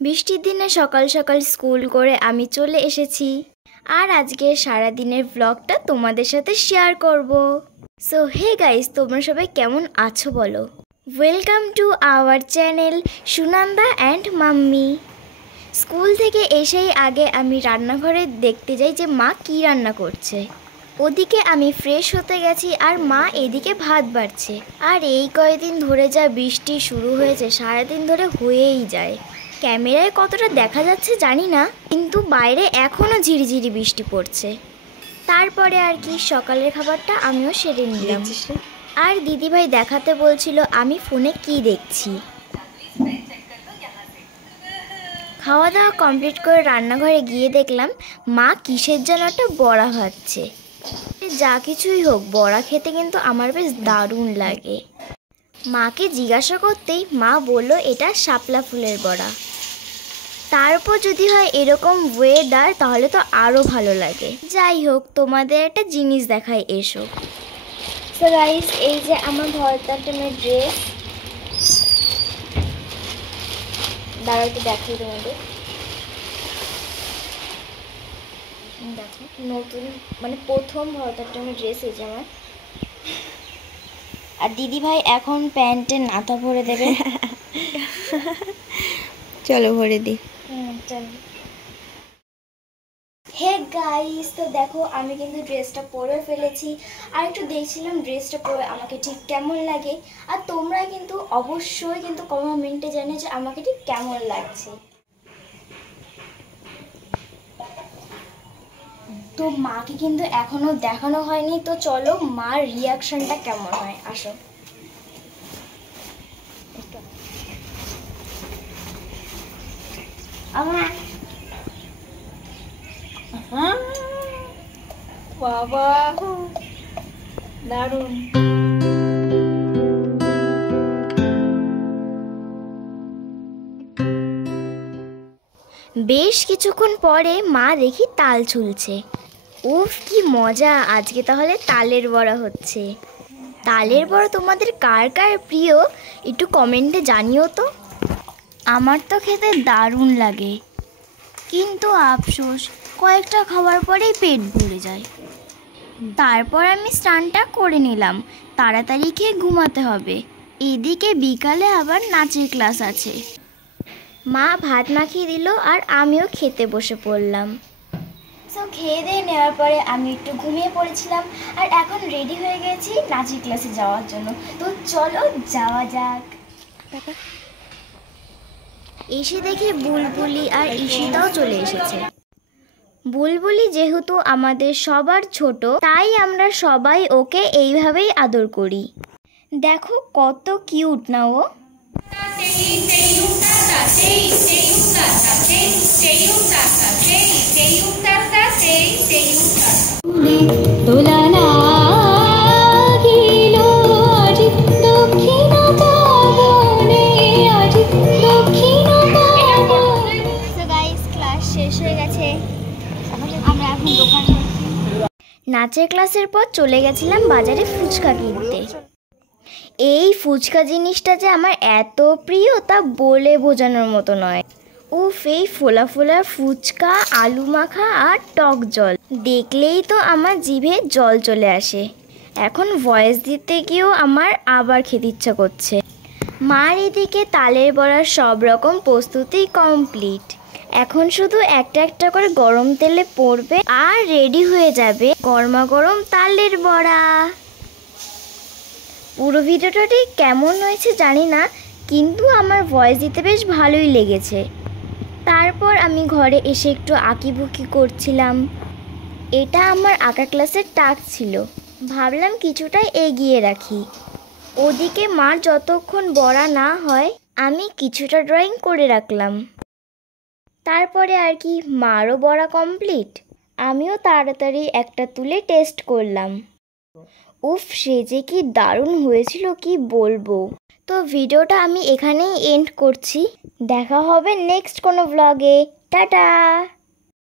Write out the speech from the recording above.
বৃষ্টির দিনে সকাল সকাল স্কুল করে আমি চলে এসেছি আর আজকে সারা দিনের ব্লগটা তোমাদের সাথে শেয়ার করব। সো হে গাইস, তোমরা সবাই কেমন আছো বলো? Welcome to our channel Sunanda and mummy. School থেকে এসেই আগে আমি রান্নাঘরে দেখতে যাই যে মা কী রান্না করছে। ওদিকে আমি ফ্রেশ হতে গেছি আর মা এদিকে ভাত বাড়ছে। আর এই কয়েকদিন ধরে যা বৃষ্টি শুরু হয়েছে, সারাদিন ধরে হয়েই যায়। ক্যামেরায় কতটা দেখা যাচ্ছে জানি না, কিন্তু বাইরে এখনও ঝিরিঝিরি বৃষ্টি পড়ছে। তারপরে আর কি সকালের খাবারটা আমিও সেরে নিলাম। আর দিদিভাই দেখাতে বলছিল আমি ফোনে কি দেখছি। খাওয়া দাওয়া কমপ্লিট করে রান্নাঘরে গিয়ে দেখলাম মা কিসের যেন একটা বড়া ভাজছে। যা কিছুই হোক, বড়া খেতে কিন্তু আমার বেশ দারুণ লাগে। মাকে জিজ্ঞাসা করতেই মা বলল এটা শাপলা ফুলের বড়া। তারপর যদি হয় এরকম ওয়েদার তাহলে তো আরও ভালো লাগে। যাই হোক, তোমাদের একটা জিনিস দেখাই, এসো। সো গাইস, এই যে আমার ভরতনাট্যমের ড্রেস, দাঁড়াও একটু দেখাই তোমাদের। দেখো, নতুন মানে প্রথম ভরতনাট্যমের ড্রেস এই যে আমার। আর দিদিভাই এখন প্যান্টের নাতা ভরে দেবে। চলো ভরে দিই। চলো। হে গাইস, তো দেখো আমি কিন্তু ড্রেসটা পরে ফেলেছি। আর একটু দেখছিলাম ড্রেসটা পরে আমাকে ঠিক কেমন লাগে। আর তোমরা কিন্তু অবশ্যই কিন্তু কমেন্টে জানিও যে আমাকে ঠিক কেমন লাগছে। তো মাকে কিন্তু এখনো দেখানো হয়নি, তো চলো মার রিয়াকশনটা কেমন হয়, আসো। আমার বাবা দারুণ। বেশ কিছুক্ষণ পরে মা দেখি তাল ছুলছে। উফ কি মজা! আজকে তাহলে তালের বড়া হচ্ছে। তালের বড়া তোমাদের কার কার প্রিয় একটু কমেন্টে জানিও তো। আমার তো খেতে দারুণ লাগে, কিন্তু আফসোস কয়েকটা খাওয়ার পরেই পেট ভরে যায়। তারপর আমি স্নানটা করে নিলাম, তাড়াতাড়ি খেয়ে ঘুমাতে হবে। এদিকে বিকালে আবার নাচের ক্লাস আছে। মা ভাত মাখিয়ে দিল আর আমিও খেতে বসে পড়লাম। সো খেয়ে দিয়ে নেওয়ার পরে আমি একটু ঘুমিয়ে পড়েছিলাম আর এখন রেডি হয়ে গেছি নাচের ক্লাসে যাওয়ার জন্য। তো চলো যাওয়া যাক। এসে দেখি বুলবুলি আর ঈশিতাও চলে এসেছে। বুলবুলি যেহেতু আমাদের সবার ছোট, তাই আমরা সবাই ওকে এইভাবেই আদর করি। দেখো কত কিউট না ও। নাচের ক্লাসের পর চলে গেছিলাম বাজারে ফুচকা কিনতে। এই ফুচকা জিনিসটা যে আমার এত প্রিয় তা বলে বোঝানোর মতো নয়। উফ, এই ফোলা ফোলা ফুচকা, আলু মাখা আর টক জল দেখলেই তো আমার জিভে জল চলে আসে। এখন ভয়েস দিতে গিয়েও আমার আবার খেতে ইচ্ছা করছে। মার এদিকে তালের বড়ার সব রকম প্রস্তুতি কমপ্লিট। এখন শুধু একটা একটা করে গরম তেলে পড়বে আর রেডি হয়ে যাবে গরমা গরম তালের বড়া। পুরো ভিডিওটা ঠিক কেমন হয়েছে জানি না, কিন্তু আমার ভয়েস দিতে বেশ ভালোই লেগেছে। তারপর আমি ঘরে এসে একটু আঁকিবুকি করছিলাম। এটা আমার আঁকা ক্লাসের টাস্ক ছিল, ভাবলাম কিছুটা এগিয়ে রাখি। ওদিকে মার যতক্ষণ বড়া না হয় আমি কিছুটা ড্রয়িং করে রাখলাম। তারপরে আর কি মারও বড়া কমপ্লিট। আমিও তাড়াতাড়ি একটা তুলে টেস্ট করলাম। উফ, সে যে কি দারুণ হয়েছিল কি বলবো। তো ভিডিওটা আমি এখানেই এন্ড করছি। দেখা হবে নেক্সট কোনো ব্লগে। টাটা।